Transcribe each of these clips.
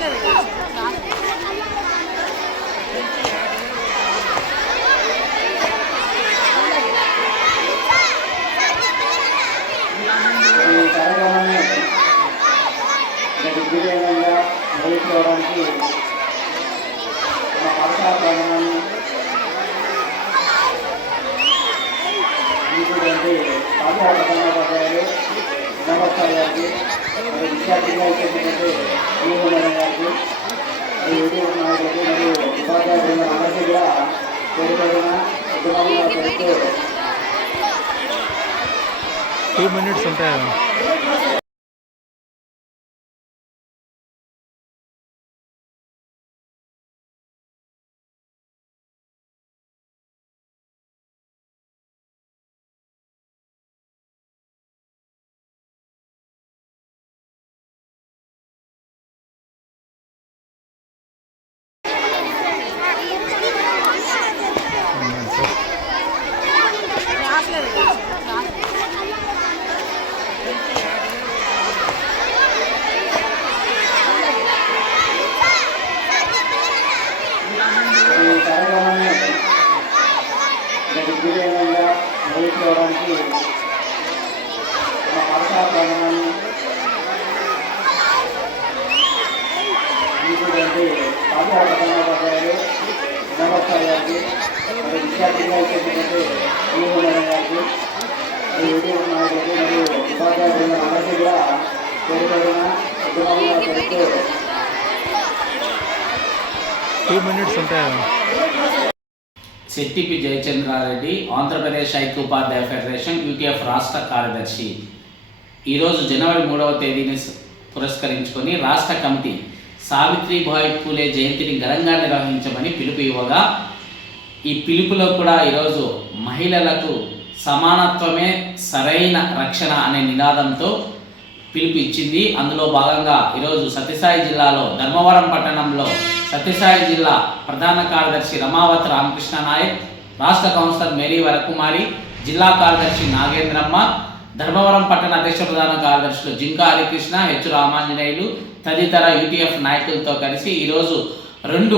ఈ కార్యక్రమాన్ని దిగ్విజయంగా నిర్వహించుకోవడానికి మన పాఠశాల ప్రాంగణాన్ని ఇటువంటి పాఠశాల ప్రధానోపాధ్యాయులు నమస్కారం గారికి మరియు విద్యార్థిగా ఇచ్చేటువంటి ఈవో మేడం గారికి మరియు యూట్యూబ్ నాయకులకు మరియు ఉపాధ్యాయులు అందరికీ కూడా పేరు పేరున ఉద్యమంగా తెలుస్తూ టూ మినిట్స్ ఉంటాయి దిగ్విజయంగా నిర్వహించుకోవడానికి మన పాఠశాల ప్రాంగణాన్ని ఇటువంటి పాఠశాల ప్రధానోపాధ్యాయులు నమస్కారం గారికి మరియు విద్యార్థిగా ఇచ్చేటువంటి ఈవో మేడం గారికి మరియు యూట్యూబ్ నాయకులకు మరియు ఉపాధ్యాయులు అందరికీ కూడా పేరు పేరున ఉద్యమంగా తెలుస్తూ టూ మినిట్స్ ఉంటాయి సిట్టిపి జయచంద్రారెడ్డి ఆంధ్రప్రదేశ్ ఐక్యోపాధ్యాయ ఫెడరేషన్ యూటీఎఫ్ రాష్ట్ర కార్యదర్శి. ఈరోజు జనవరి మూడవ తేదీని పురస్కరించుకొని రాష్ట్ర కమిటీ సావిత్రిబాయి పూలే జయంతిని ఘనంగా నిర్వహించమని పిలుపు ఇవ్వగా ఈ పిలుపులో కూడా ఈరోజు మహిళలకు సమానత్వమే సరైన రక్షణ అనే నినాదంతో పిలుపు ఇచ్చింది. అందులో భాగంగా ఈరోజు సత్యసాయి జిల్లాలో ధర్మవరం పట్టణంలో సత్యసాయి జిల్లా ప్రధాన కార్యదర్శి రమావత్ రామకృష్ణ నాయక్ రాష్ట్ర కౌన్సిలర్ మేరీ వరకుమారి జిల్లా కార్యదర్శి నాగేంద్రమ్మ ధర్మవరం పట్టణ అధ్యక్ష ప్రధాన కార్యదర్శులు జింకా హరికృష్ణ హెచ్ రామాంజనేయులు తదితర యూటీఎఫ్ నాయకులతో కలిసి ఈరోజు రెండు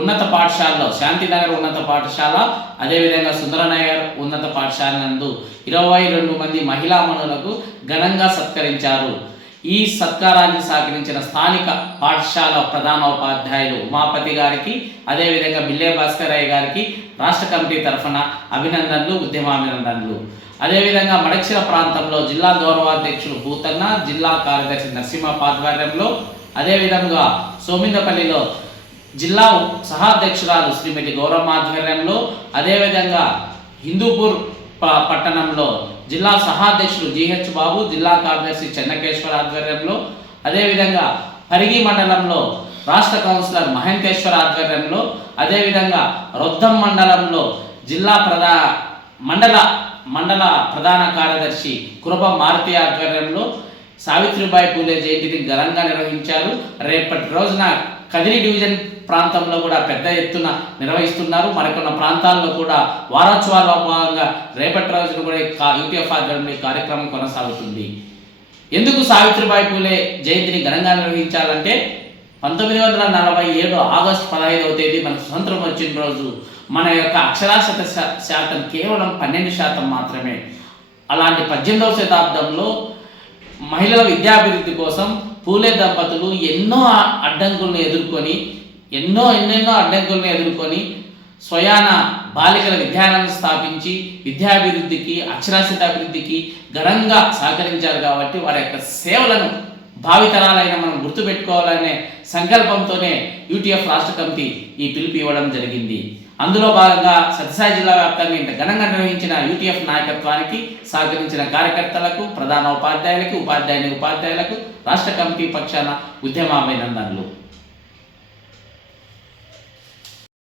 ఉన్నత పాఠశాలలో శాంతినగర్ ఉన్నత పాఠశాల అదేవిధంగా సుందరనగర్ ఉన్నత పాఠశాల నందు ఇరవై రెండు మంది మహిళా మనులకు ఘనంగా సత్కరించారు. ఈ సత్కారాన్ని సహకరించిన స్థానిక పాఠశాల ప్రధానోపాధ్యాయులు ఉమాపతి గారికి అదేవిధంగా బిల్లే భాస్కరయ్య గారికి రాష్ట్ర కమిటీ తరఫున అభినందనలు ఉద్యమాభినందనలు. అదేవిధంగా మడక్షిర ప్రాంతంలో జిల్లా గౌరవాధ్యక్షులు భూతన్న జిల్లా కార్యదర్శి నరసింహ ఆధ్వర్యంలో అదేవిధంగా సోమిందపల్లిలో జిల్లా సహాధ్యక్షురాలు శ్రీమతి గౌరవ ఆధ్వర్యంలో అదేవిధంగా హిందూపూర్ ప- పట్టణంలో జిల్లా సహాధ్యక్షులు జిహెచ్ బాబు జిల్లా కార్యదర్శి చెన్నకేశ్వర ఆధ్వర్యంలో అదేవిధంగా పరిగి మండలంలో రాష్ట్ర కౌన్సిలర్ మహంతేశ్వర ఆధ్వర్యంలో అదేవిధంగా రొద్దం మండలంలో జిల్లా ప్రధా మండల మండల ప్రధాన కార్యదర్శి కృప మారుతి ఆధ్వర్యంలో సావిత్రిబాయి పూలే జయంతిని ఘనంగా నిర్వహించారు. రేపటి రోజున కదిరి డివిజన్ ప్రాంతంలో కూడా పెద్ద ఎత్తున నిర్వహిస్తున్నారు. మరికొన్న ప్రాంతాల్లో కూడా వారోత్సవాల్లో భాగంగా రేపటి రోజున కూడా ఈ ఆధ్వర్యంలో కార్యక్రమం కొనసాగుతుంది. ఎందుకు సావిత్రిబాయి పూలే జయంతిని ఘనంగా నిర్వహించాలంటే పంతొమ్మిది వందల నలభై ఏడు ఆగస్టు పదహైదవ తేదీ మనకు స్వతంత్రం వచ్చిన రోజు మన యొక్క అక్షరాస్యత శాతం కేవలం పన్నెండు శాతం మాత్రమే. అలాంటి పద్దెనిమిదవ శతాబ్దంలో మహిళల విద్యాభివృద్ధి కోసం పూలే దంపతులు ఎన్నో అడ్డంకులను ఎదుర్కొని ఎన్నో ఎన్నెన్నో అడ్డంకులను ఎదుర్కొని స్వయాన బాలికల విద్యాలయాలను స్థాపించి విద్యాభివృద్ధికి అక్షరాస్యత అభివృద్ధికి ఘనంగా సహకరించారు కాబట్టి వారి యొక్క సేవలను భావితరాలైన మనం గుర్తుపెట్టుకోవాలనే సంకల్పంతోనే యూటీఎఫ్ రాష్ట్ర కమిటీ ఈ పిలుపు ఇవ్వడం జరిగింది. అందులో భాగంగా సత్యసాయి జిల్లా వ్యాప్తంగా ఇంత ఘనంగా నిర్వహించిన యూటీఎఫ్ నాయకత్వానికి సహకరించిన కార్యకర్తలకు ప్రధాన ఉపాధ్యాయులకు ఉపాధ్యాయుని ఉపాధ్యాయులకు రాష్ట్ర కమిటీ పక్షాన ఉద్యమాభినందనలు